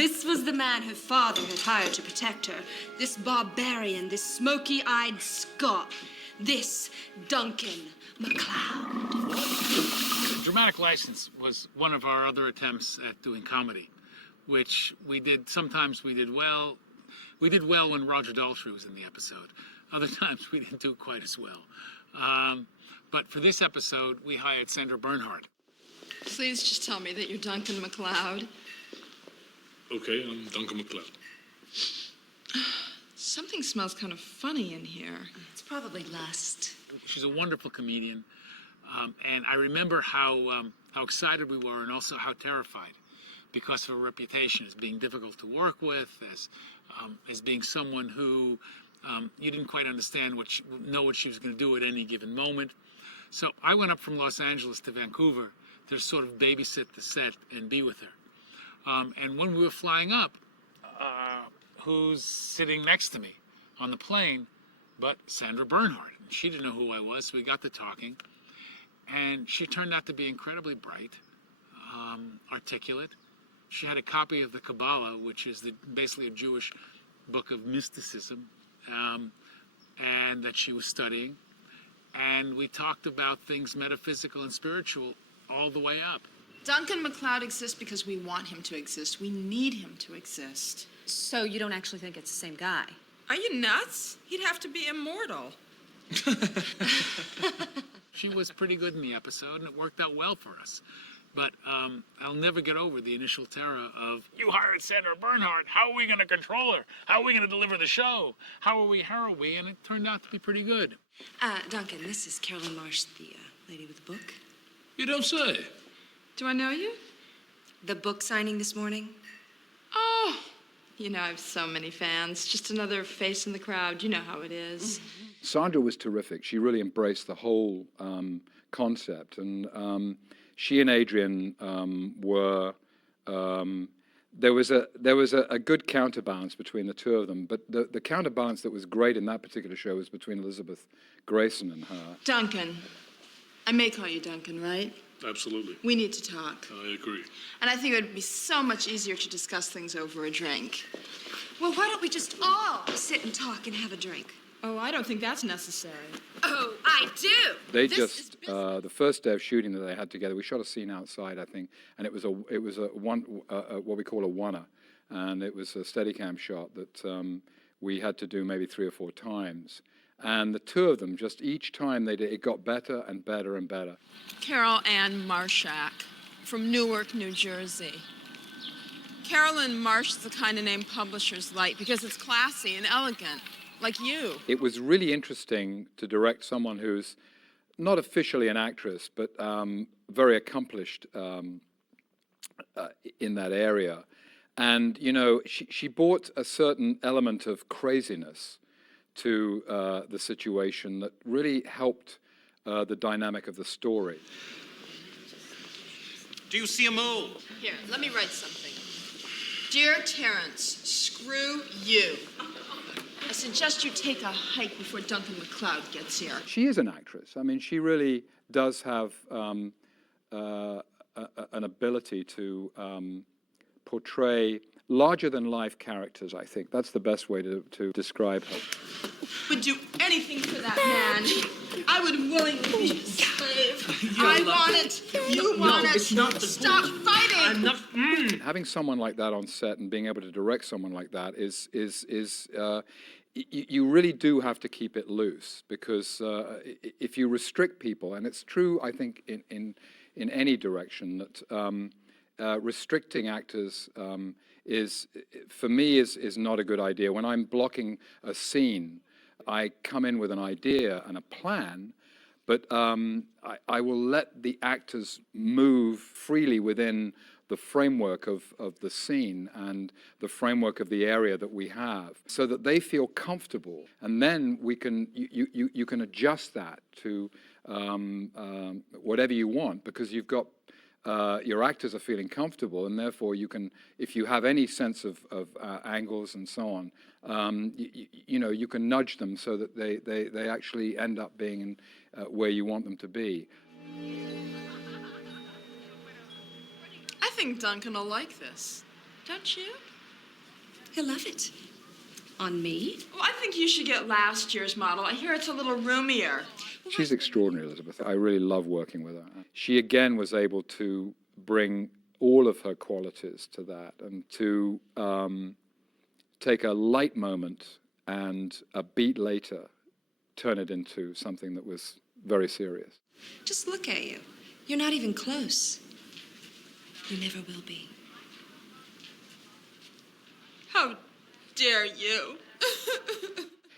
This was the man her father had hired to protect her. This barbarian, this smoky-eyed Scot. This Duncan MacLeod. Dramatic License was one of our other attempts at doing comedy, which we did. Sometimes we did well. We did well when Roger Daltrey was in the episode. Other times we didn't do quite as well. But for this episode, we hired Sandra Bernhard. Please just tell me that you're Duncan MacLeod. Okay, I'm Duncan MacLeod. Something smells kind of funny in here. It's probably lust. She's a wonderful comedian, and I remember how excited we were and also how terrified, because of her reputation as being difficult to work with, as being someone who you didn't quite understand know what she was going to do at any given moment. So I went up from Los Angeles to Vancouver to sort of babysit the set and be with her. And when we were flying up, who's sitting next to me on the plane but Sandra Bernhard. She didn't know who I was, so we got to talking. And she turned out to be incredibly bright, articulate. She had a copy of the Kabbalah, which is basically a Jewish book of mysticism, and that she was studying. And we talked about things metaphysical and spiritual all the way up. Duncan MacLeod exists because we want him to exist. We need him to exist. So you don't actually think it's the same guy? Are you nuts? He'd have to be immortal. She was pretty good in the episode, and it worked out well for us. But I'll never get over the initial terror of, you hired Sandra Bernhard, how are we going to control her? How are we going to deliver the show? How are we? And it turned out to be pretty good. Duncan, this is Carolyn Marsh, the lady with the book. You don't say. Do I know you? The book signing this morning? Oh, you know, I have so many fans. Just another face in the crowd. You know how it is. Mm-hmm. Sandra was terrific. She really embraced the whole concept. And she and Adrian were... there was a good counterbalance between the two of them. But the counterbalance that was great in that particular show was between Elizabeth Grayson and her. Duncan. I may call you Duncan, right? Absolutely. We need to talk. I agree. And I think it would be so much easier to discuss things over a drink. Well, why don't we just all sit and talk and have a drink? Oh, I don't think that's necessary. Oh, I do! They the first day of shooting that they had together, we shot a scene outside, I think, and it was what we call a oneer, and it was a Steadicam shot that we had to do maybe 3 or 4 times. And the two of them, just each time they did, it got better and better and better. Carol Ann Marshak from Newark, New Jersey. Carolyn Marsh is the kind of name publishers like because it's classy and elegant, like you. It was really interesting to direct someone who's not officially an actress, but very accomplished in that area. And, you know, she brought a certain element of craziness to the situation that really helped the dynamic of the story. Do you see a move? Here, let me write something. Dear Terrence, screw you. I suggest you take a hike before Duncan MacLeod gets here. She is an actress. I mean, she really does have an ability to portray larger-than-life characters, I think. That's the best way to describe her. Would do anything for that man. I would willingly be his slave. I want it. You want it. It's not the Stop fighting. I'm not. Having someone like that on set and being able to direct someone like that is you really do have to keep it loose, because if you restrict people, and it's true, I think, in any direction, that restricting actors is, for me, is not a good idea. When I'm blocking a scene, I come in with an idea and a plan, but I will let the actors move freely within the framework of the scene and the framework of the area that we have, so that they feel comfortable, and then you can adjust that to whatever you want, because you've got your actors are feeling comfortable, and therefore you can, if you have any sense of angles and so on, you know, you can nudge them so that they actually end up being where you want them to be. I think Duncan will like this. Don't you? He'll love it. On me? Well, I think you should get last year's model. I hear it's a little roomier. She's extraordinary, Elizabeth. I really love working with her. She again was able to bring all of her qualities to that and to take a light moment and a beat later turn it into something that was very serious. Just look at you. You're not even close. You never will be. How dare you?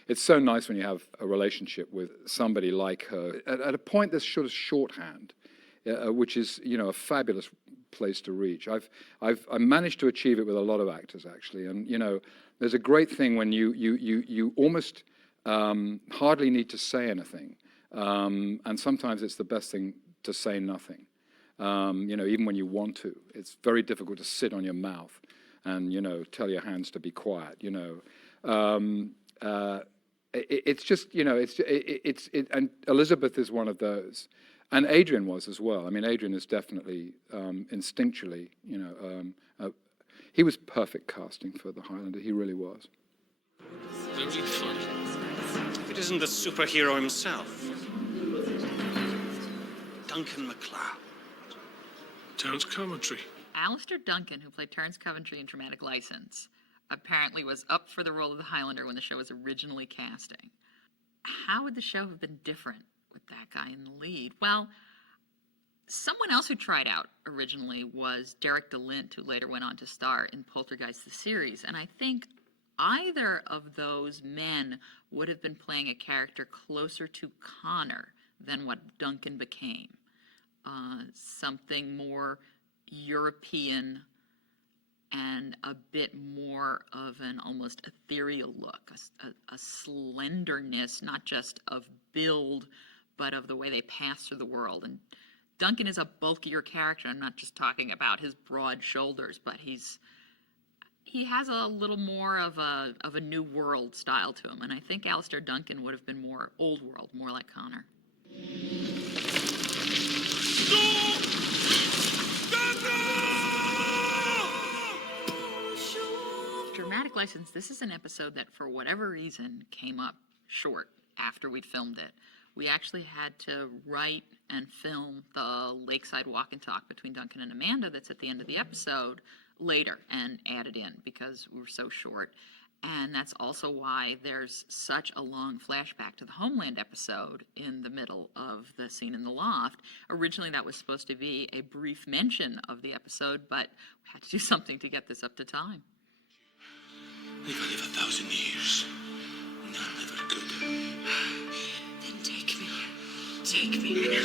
It's so nice when you have a relationship with somebody like her at a point that's sort of shorthand, which is, you know, a fabulous place to reach. I've managed to achieve it with a lot of actors, actually. And, you know, there's a great thing when you almost hardly need to say anything. And sometimes it's the best thing to say nothing. You know, even when you want to. It's very difficult to sit on your mouth and, you know, tell your hands to be quiet, you know. It's just, you know, and Elizabeth is one of those. And Adrian was as well. I mean, Adrian is definitely instinctually, you know, he was perfect casting for the Highlander. He really was. Very funny. It isn't the superhero himself. Duncan MacLeod. Terence Coventry. Alistair Duncan, who played Terence Coventry in Dramatic License, apparently was up for the role of the Highlander when the show was originally casting. How would the show have been different with that guy in the lead? Well, someone else who tried out originally was Derek DeLint, who later went on to star in Poltergeist the series, and I think either of those men would have been playing a character closer to Connor than what Duncan became. Something more European and a bit more of an almost ethereal look, a slenderness, not just of build, but of the way they pass through the world. And Duncan is a bulkier character. I'm not just talking about his broad shoulders, but he has a little more of a new world style to him. And I think Alistair Duncan would have been more old world, more like Connor. Dramatic License, this is an episode that for whatever reason came up short after we'd filmed it. We actually had to write and film the lakeside walk and talk between Duncan and Amanda that's at the end of the episode later and add it in because we were so short. And that's also why there's such a long flashback to the Homeland episode in the middle of the scene in the loft. Originally, that was supposed to be a brief mention of the episode, but we had to do something to get this up to time. If I live 1,000 years, none ever could. Then take me. Take me.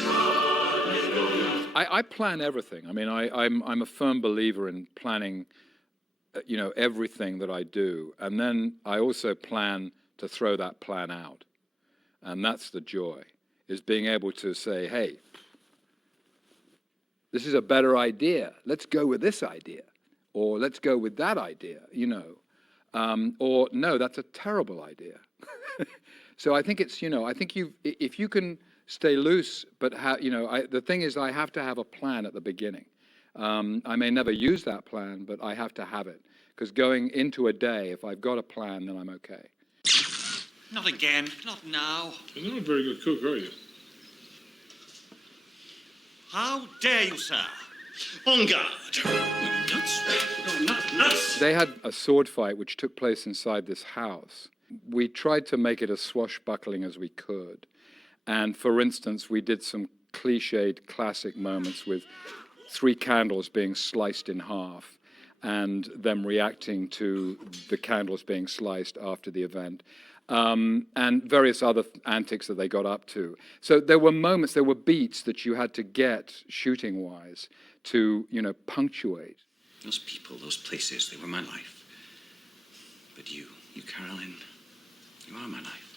I plan everything. I mean, I'm a firm believer in planning, you know, everything that I do. And then I also plan to throw that plan out. And that's the joy, is being able to say, hey, this is a better idea. Let's go with this idea. Or let's go with that idea, you know. Or no, that's a terrible idea. So I think it's, you know, I think if you can stay loose, but you know, the thing is I have to have a plan at the beginning. I may never use that plan, but I have to have it. Because going into a day, if I've got a plan, then I'm okay. Not again. Not now. You're not a very good cook, are you? How dare you, sir? On guard. Nuts. No, not nuts. They had a sword fight which took place inside this house. We tried to make it as swashbuckling as we could. And for instance, we did some cliched classic moments with 3 candles being sliced in half and them reacting to the candles being sliced after the event. And various other antics that they got up to. So there were moments, there were beats that you had to get shooting-wise to, you know, punctuate. Those people, those places, they were my life. But you, Caroline, you are my life.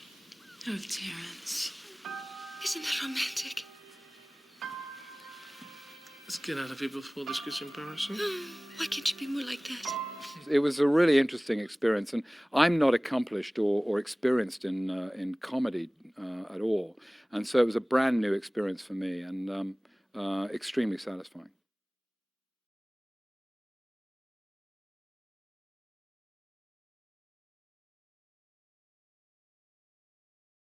Oh, Terence. Isn't that romantic? Let's get out of here before this gets embarrassing. Why can't you be more like that? It was a really interesting experience, and I'm not accomplished or experienced in comedy at all, and so it was a brand new experience for me and extremely satisfying.